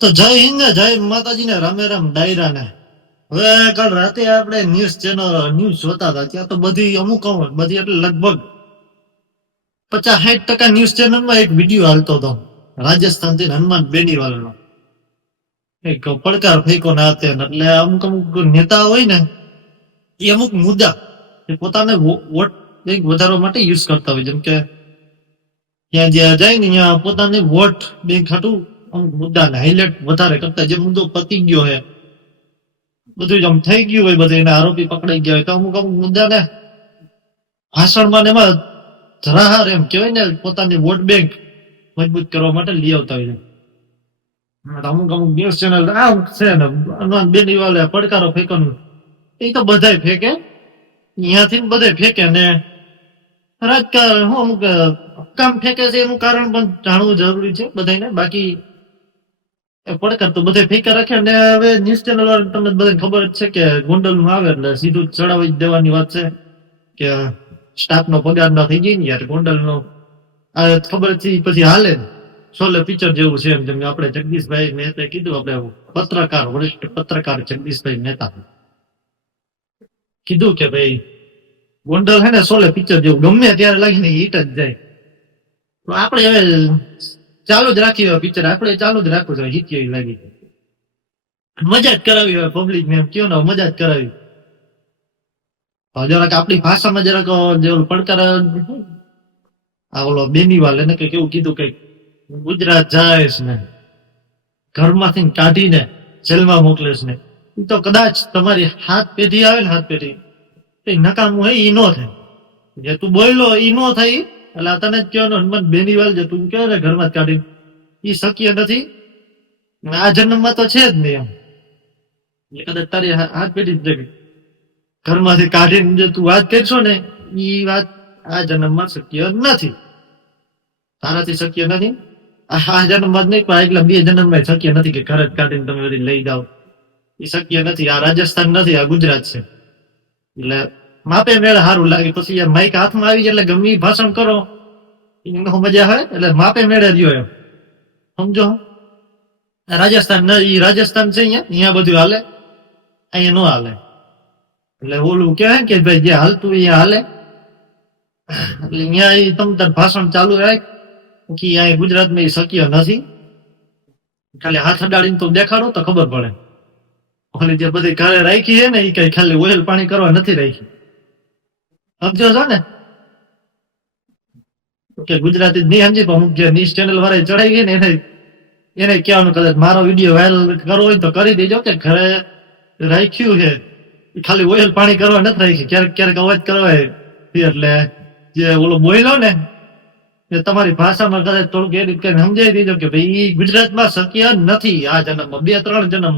તો જય હિન્દ ને જય માતાજી ને રામે રામ ડાયરા ને. હવે કાલ રાતે આપણે ન્યૂઝ જોતા હતા, ત્યાં તો બધી અમુક બધી એટલે લગભગ 50-60% ન્યૂઝ ચેનલમાં એક વિડીયો હાલતો હતો રાજસ્થાન થી હનુમાન બેનીવાલ નો. એક પડકાર ફેંકો ના હતા, એટલે અમુક અમુક નેતા હોય ને એ અમુક મુદ્દા પોતાને વોટ બેંક વધારવા માટે યુઝ કરતા હોય. જેમ કે ત્યાં જ્યાં જાય ને ત્યાં પોતાની વોટ બેંક હાટું અમુક મુદ્દાને હાઇલાઇટ વધારે કરતા, જે મુદ્દો પતી ગયો છે, બધું આમ થઈ ગયું હોય, બધું એના આરોપી પકડાઈ ગયા હોય, તો અમુક અમુક મુદ્દાને ભાષણમાં ને એમાં ધરાહાર એમ કહેવાય ને પોતાની વોટ બેંક મજબૂત કરવા માટે લઈ આવતા હોય. અમુક અમુક ન્યૂઝ ચેનલ આમ છે ને હનુમાન બેનીવાલે પડકારો ફેંકવાનું, એ તો બધાય ફેંકે, અહીંયાથી બધા ફેંકે ને રાજકારણ હું અમુક કામ ફેંકે છે એનું કારણ પણ જાણવું જરૂરી છે બધાને. બાકી પડકાર તો બધા ફેંકા રાખે. અને હવે ન્યૂઝ ચેનલ વાળા તમને બધાને ખબર જ છે કે ગોંડલમાં આવે એટલે સીધું ચડાવી દેવાની વાત છે કે સ્ટાફ નો પગાર ના થઈ ગઈ ને યાર ગોંડલ નો ખબર છે. પછી હાલે સોલે પિક્ચર જેવું છે એમ. જેમ આપણે જગદીશભાઈ મહેતા કીધું, આપણે પત્રકાર વરિષ્ઠ પત્રકાર જગદીશભાઈ મહેતા કીધું કે ભાઈ ગોંડલ છે ને સોલે પિક્ચર જેવું, ગમે ત્યારે લાગીને હિટ જ જાય. તો આપણે હવે ચાલુ જ રાખી હોય પિક્ચર, આપણે ચાલુ જ રાખવું જોઈએ, હિટ એવી લાગી મજા જ કરાવી હોય પબ્લિક ને, એમ કયો ને મજા જ કરાવી. જરાક આપણી ભાષામાં જરાક જે પડકાર આ ઓલો બેનીવાલ એને કઈક એવું કીધું, કઈક ગુજરાત જાય ને ઘરમાંથી કાઢીને જેલમાં મોકલે ને, એ તો કદાચ તમારી હાથ પેઢી આવે ને, હાથ પેઢી નકામું હોય એ નો થાય. જે તું બોલ્યો એ નો થાય, એટલે તને જ કહેવાનો હનુમાન બેનીવાલ જે તું કહે ને ઘરમાં જ કાઢી, એ શક્ય નથી. આ જન્મમાં તો છે જ નહીં એમ. કદાચ તારી હાથ પેઢી જ ઘરમાંથી કાઢીને જે તું વાત કરશો ને, એ વાત આ જન્મમાં શક્ય નથી, તારાથી શક્ય નથી. આ જન્મમાં જ નહીં પણ એટલા 2 જન્મમાં શક્ય નથી કે ઘર જ કાઢીને તમે બધી લઈ જાઓ, એ શક્ય નથી. આ રાજસ્થાન નથી, આ ગુજરાત છે. એટલે માપે મેળ સારું લાગે. પછી માઇક હાથમાં આવી જાય એટલે ગમે ભાષણ કરો એનો મજા આવે, એટલે માપે મેળે રહ્યો એમ સમજો. રાજસ્થાન ઈ રાજસ્થાન છે, અહીંયા બધું હાલે, અહીંયા નો હાલે. એટલે ઓલું કહેવાય કે ભાઈ જે હાલતું એ હાલે, એટલે અહીંયા તમ તાર ભાષણ ચાલુ રાખ કે અહીંયા ગુજરાતમાં એ શક્ય નથી. ખાલી હાથ અડાડીને તો દેખાડો તો ખબર પડે. ઓલી જે બધી ઘરે રાખી છે ને એ કઈ ખાલી ઓઇલ પાણી કરવા નથી રાખી, સમજો છો ને. કે ગુજરાતી નહીં સમજી પણ અમુક જે ન્યૂઝ ચેનલ વાળા ચડાવી ગઈ ને એને કહેવાનું, કદાચ મારો વિડીયો વાયરલ કરવો હોય તો કરી દેજો કે ઘરે રાખ્યું છે ખાલી ઓઇલ પાણી કરવા નથી રાખી, ક્યારેક ક્યારેક અવાજ કરવાય. એટલે જે ઓલો બોલ્યો ને એ તમારી ભાષામાં કદાચ થોડુંક એ રીતે સમજાવી દેજો કે ભાઈ એ ગુજરાતમાં શક્ય નથી આ જન્મમાં. 2-3 જન્મ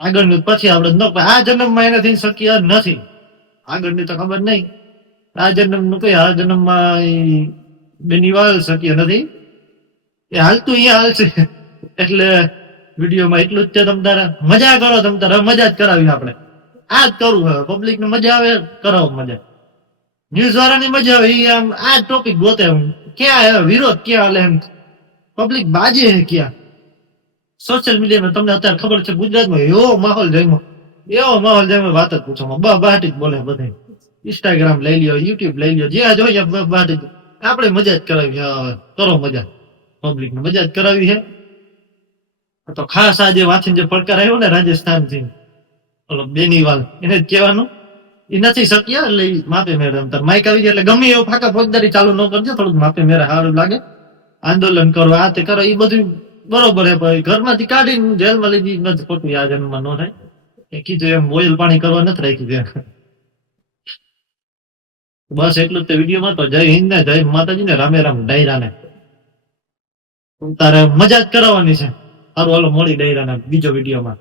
આગળનું પછી આપણે આ જન્મમાં એનાથી શક્ય નથી, આગળની તો ખબર નહીં. આ જન્મ નું કઈ આ જન્મમાં બેનીવાલ શક્ય નથી, એ હાલતું અહીંયા હાલશે. એટલે વિડીયોમાં એટલું જ છે, તમ તારે મજા કરો, તમ તારે મજા જ કરાવી. આપણે આ જ કરવું હવે, પબ્લિક ને મજા આવે કરાવો મજા, ન્યૂઝ વાળાની મજા આવે. એ આમ આ ટોપિક ગોતે ક્યાં વિરોધ ક્યાં હાલે એમ, પબ્લિક બાજે હે ક્યાં. સોશિયલ મીડિયામાં તમને અત્યારે ખબર છે ગુજરાતમાં એવો માહોલ જમ્યો વાત જ પૂછો, બહાટી જ બોલે બધે. ઇન્સ્ટાગ્રામ લઈ લ્યો, યુટ્યુબ લઈ લ્યો, જ્યાં જોઈએ બહાટી. આપણે મજા જ કરાવી, હવે કરો મજા, પબ્લિક ને મજા જ કરાવી છે. તો ખાસ આજે વાંચીને જે પડકાર આવ્યો ને રાજસ્થાન થી ઓલો બેનીવાલ, એને જ કહેવાનું એ નથી શક્ય. એટલે માપે મેળે તાર માઇક આવી જાય એટલે ગમે એવું ફાકા ફોજદારી ચાલુ ન કરજો, થોડુંક માપે મેળે સારું લાગે. આંદોલન કરો, આ તે કરો, એ બધું બરોબર હે. ભાઈ ઘરમાંથી કાઢીને જેલમાં લીધી નથી ખોટું, આ જન્મમાં ન થાય. એ કીધું એમ ઓઇલ પાણી કરવા નથી રાખી દે. બસ એટલું જ તે વિડીયોમાં. તો જય હિન્દ ને જય માતાજી ને રામે રામ ડાયરા ને. તારે મજા જ કરાવવાની છે. સારું હાલો મળી ડાયરા ના બીજો વિડીયોમાં.